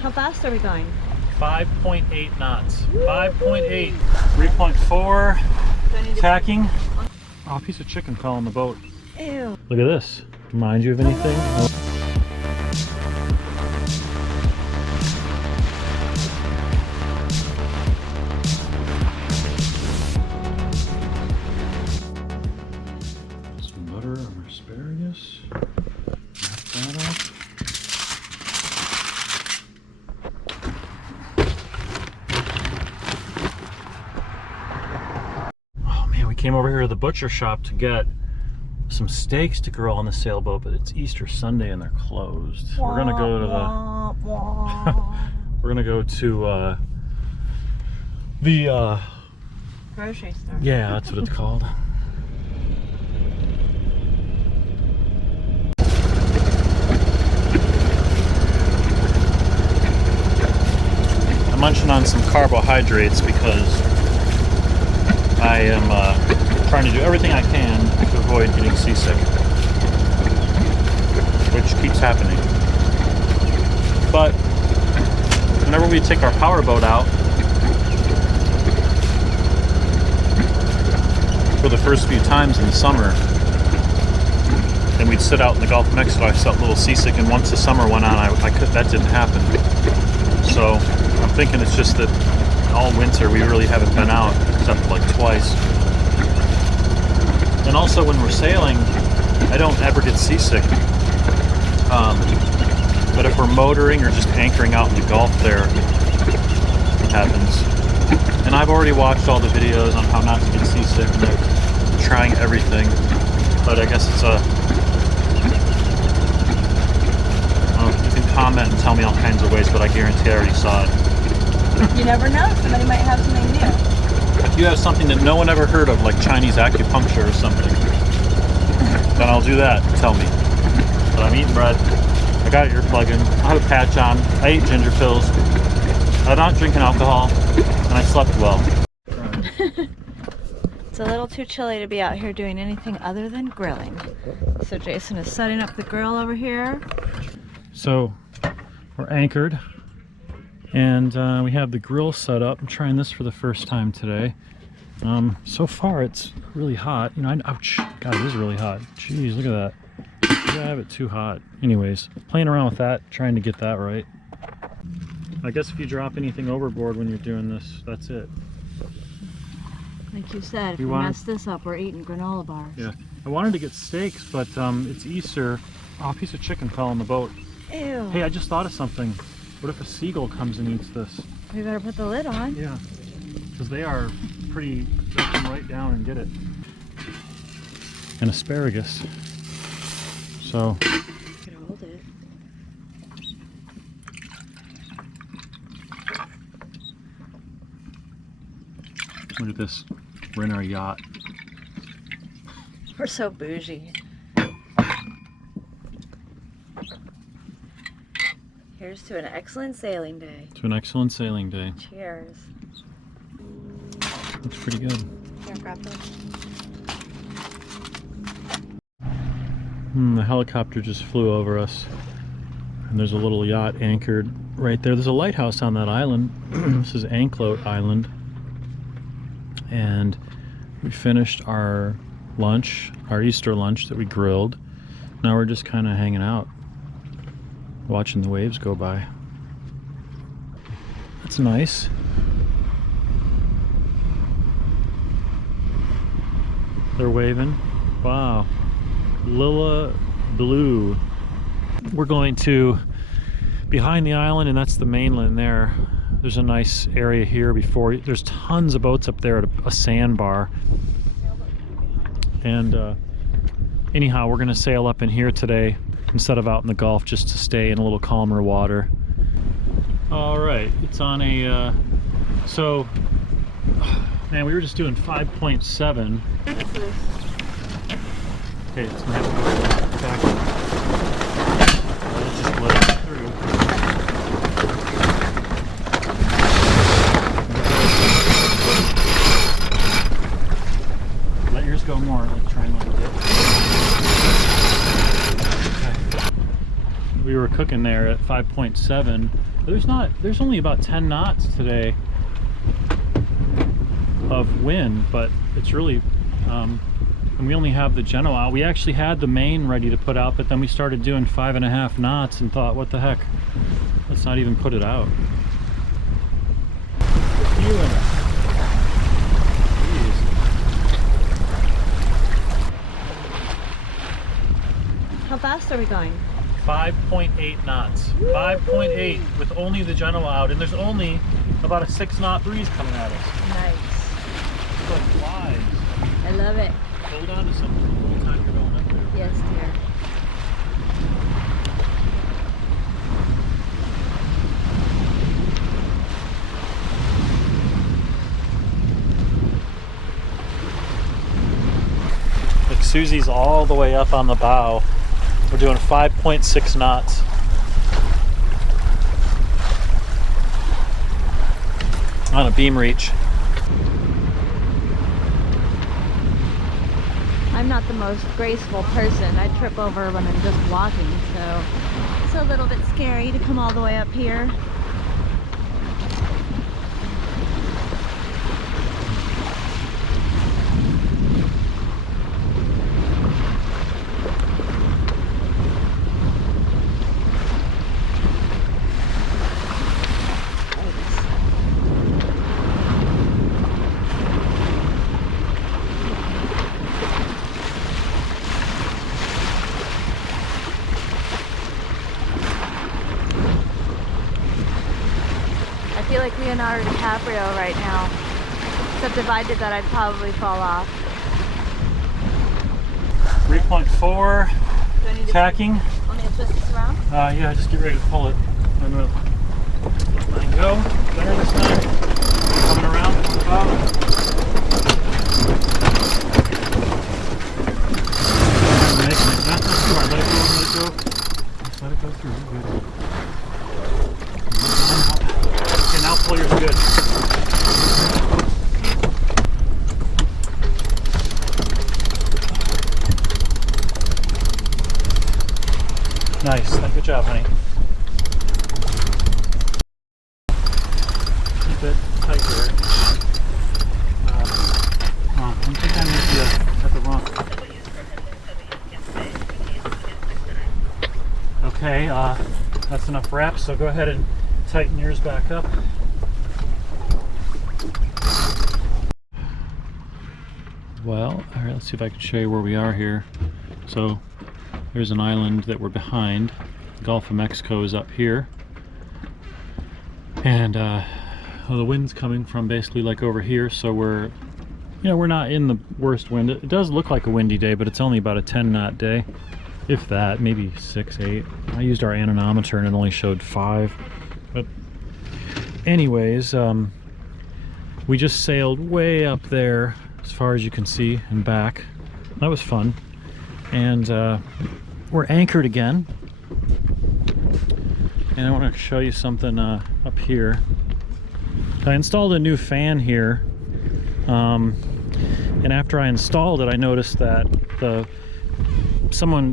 How fast are we going? 5.8 knots. 5.8. 3.4. Tacking. Oh, a piece of chicken fell on the boat. Ew. Look at this. Remind you of anything? Some butter on asparagus. Wrap that up. Came over here to the butcher shop to get some steaks to grill on the sailboat, but it's Easter Sunday and they're closed. We're gonna go to the we're gonna go to the grocery store. Yeah, that's what it's called. I'm munching on some carbohydrates because I am trying to do everything I can to avoid getting seasick, which keeps happening. But whenever we take our power boat out, for the first few times in the summer, and we'd sit out in the Gulf of Mexico, I felt a little seasick, and once the summer went on, that didn't happen. So I'm thinking it's just that all winter we really haven't been out except like twice. And also when we're sailing, I don't ever get seasick. But if we're motoring or just anchoring out in the Gulf there, it happens. And I've already watched all the videos on how not to get seasick, and I'm trying everything. But I guess it's you can comment and tell me all kinds of ways, but I guarantee I already saw it. You never know, somebody might have something new. If you have something that no one ever heard of, like Chinese acupuncture or something, then I'll do that. Tell me. But I'm eating bread. I got earplug in. I have a patch on. I ate ginger pills. I'm not drinking alcohol, and I slept well. It's a little too chilly to be out here doing anything other than grilling. So Jason is setting up the grill over here. So we're anchored. And we have the grill set up. I'm trying this for the first time today. So far it's really hot. You know, ouch, God, it is really hot. Jeez, look at that. I have it too hot. Anyways, playing around with that, trying to get that right. I guess if you drop anything overboard when you're doing this, that's it. Like you said, if we mess this up, we're eating granola bars. Yeah, I wanted to get steaks, but it's Easter. Oh, a piece of chicken fell on the boat. Ew. Hey, I just thought of something. What if a seagull comes and eats this? We better put the lid on. Yeah, because they are pretty, they come right down and get it. And asparagus. So. You can hold it. Look at this. We're in our yacht. We're so bougie. Here's to an excellent sailing day. To an excellent sailing day. Cheers. Looks pretty good. Here, grab those. The helicopter just flew over us. And there's a little yacht anchored right there. There's a lighthouse on that island. This is Anclote Island. And we finished our lunch, our Easter lunch that we grilled. Now we're just kind of hanging out, watching the waves go by. That's nice. They're waving. Wow. Lilla blue. We're going to behind the island, and that's the mainland there. There's a nice area here before. There's tons of boats up there at a sandbar. And anyhow, we're going to sail up in here today instead of out in the Gulf, just to stay in a little calmer water. All right, it's on a so man, we were just doing 5.7. Okay, it's gonna have to go back. Let's just let it. There we go. Let yours go more. Let's try and let it dip. Okay. We were cooking there at 5.7, There's only about 10 knots today of wind, but it's really, and we only have the Genoa. We actually had the main ready to put out, but then we started doing 5.5 knots and thought, what the heck, let's not even put it out. How fast are we going? 5.8 knots. 5.8 with only the Genoa out, and there's only about a 6-knot breeze coming at us. Nice. It's like flies. I love it. Hold on to something the whole time you're going up there. Yes, dear. Like Susie's all the way up on the bow. We're doing 5.6 knots. On a beam reach. I'm not the most graceful person. I trip over when I'm just walking, so it's a little bit scary to come all the way up here. I feel like Leonardo DiCaprio right now. Except if I did that, I'd probably fall off. 3.4. Do I need to Tacking. Want me to twist this around? Yeah, just get ready to pull it. I'm gonna let it go. Better this time. Coming around on the bow. Making it not too hard. Let it go. Let it go. Just let it go through. You're good. Okay, now pull yours good. Nice. Good job, honey. Keep it tight here. I think I need to at the wrong. Okay, that's enough wrap, so go ahead and tighten yours back up. Well, all right, let's see if I can show you where we are here. So there's an island that we're behind. The Gulf of Mexico is up here. And well, the wind's coming from basically like over here, so we're not in the worst wind. It does look like a windy day, but it's only about a 10-knot day. If that, maybe 6, 8. I used our anemometer and it only showed 5. But anyways, we just sailed way up there as far as you can see and back. That was fun. And we're anchored again. And I want to show you something up here. I installed a new fan here. And after I installed it, I noticed that the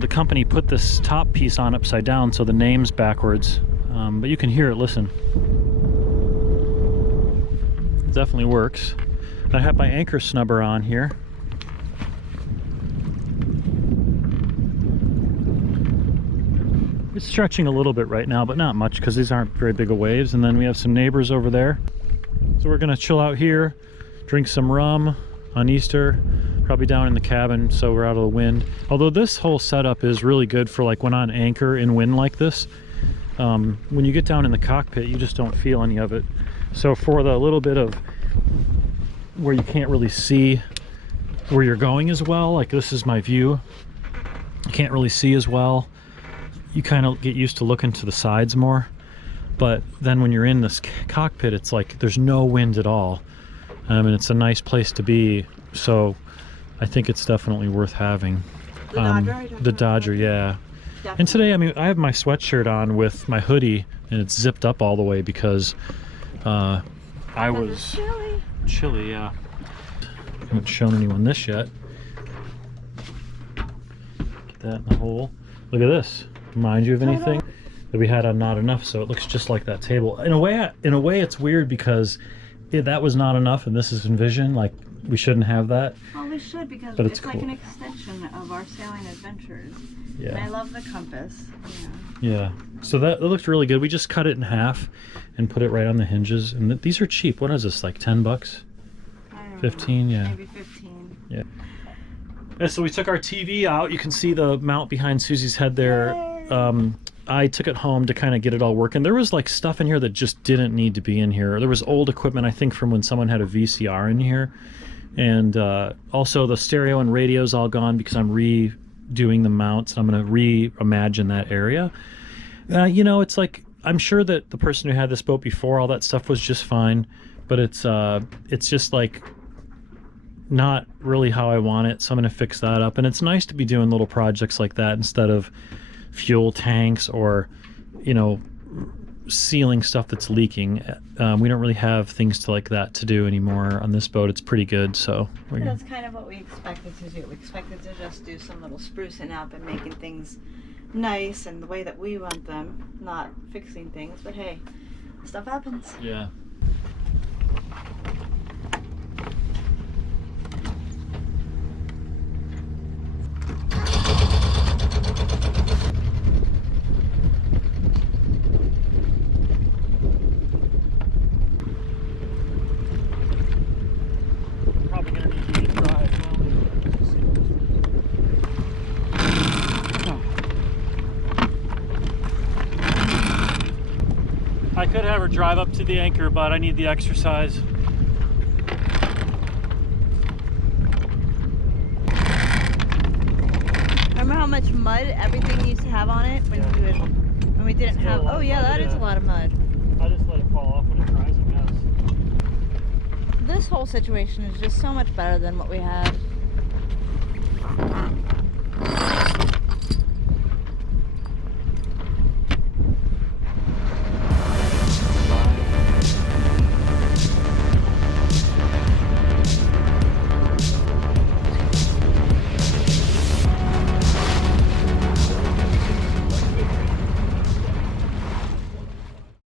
company put this top piece on upside down, so the name's backwards. But you can hear it, listen. It definitely works. I have my anchor snubber on here. It's stretching a little bit right now, but not much because these aren't very big of waves. And then we have some neighbors over there. So we're gonna chill out here, drink some rum on Easter, probably down in the cabin so we're out of the wind. Although this whole setup is really good for like when on anchor in wind like this. When you get down in the cockpit, you just don't feel any of it. So for the little bit of where you can't really see where you're going as well, like this is my view, you can't really see as well. You kind of get used to looking to the sides more. But then when you're in this cockpit, it's like there's no wind at all. And it's a nice place to be. So I think it's definitely worth having. The Dodger, yeah. Definitely. And today, I mean, I have my sweatshirt on with my hoodie, and it's zipped up all the way because I was chilly, yeah. I haven't shown anyone this yet. Get that in the hole. Look at this. Remind you of anything? that we had on Not Enough, so it looks just like that table. In a way, it's weird because that was not enough, and this is Envision. Like, we shouldn't have that. Well, we should, because But it's it's like cool. an extension of our sailing adventures. Yeah. And I love the compass. Yeah. So that looks really good. We just cut it in half and put it right on the hinges. And these are cheap. What is this, like 10 bucks? I don't 15, know. yeah. Maybe 15. Yeah. And so we took our TV out. You can see the mount behind Susie's head there. I took it home to kind of get it all working. There was like stuff in here that just didn't need to be in here. There was old equipment, I think, from when someone had a VCR in here. And also the stereo and radio's all gone because I'm redoing the mounts, and I'm going to reimagine that area. You know, it's like, I'm sure that the person who had this boat before, all that stuff was just fine, but it's just like not really how I want it, so I'm going to fix that up. And it's nice to be doing little projects like that instead of fuel tanks or, you know, sealing stuff that's leaking. We don't really have things like that to do anymore on this boat. It's pretty good, so That's kind of what we expected to do. We expected to just do some little sprucing up and making things nice and the way that we want them, not fixing things. But hey, stuff happens. yeah. Probably gonna need you to drive. I could have her drive up to the anchor, but I need the exercise. Remember how much mud everything used to have on it when when we didn't have? Oh yeah, that is a lot of mud. I just let it fall off when it dries, I guess. This whole situation is just so much better than what we had.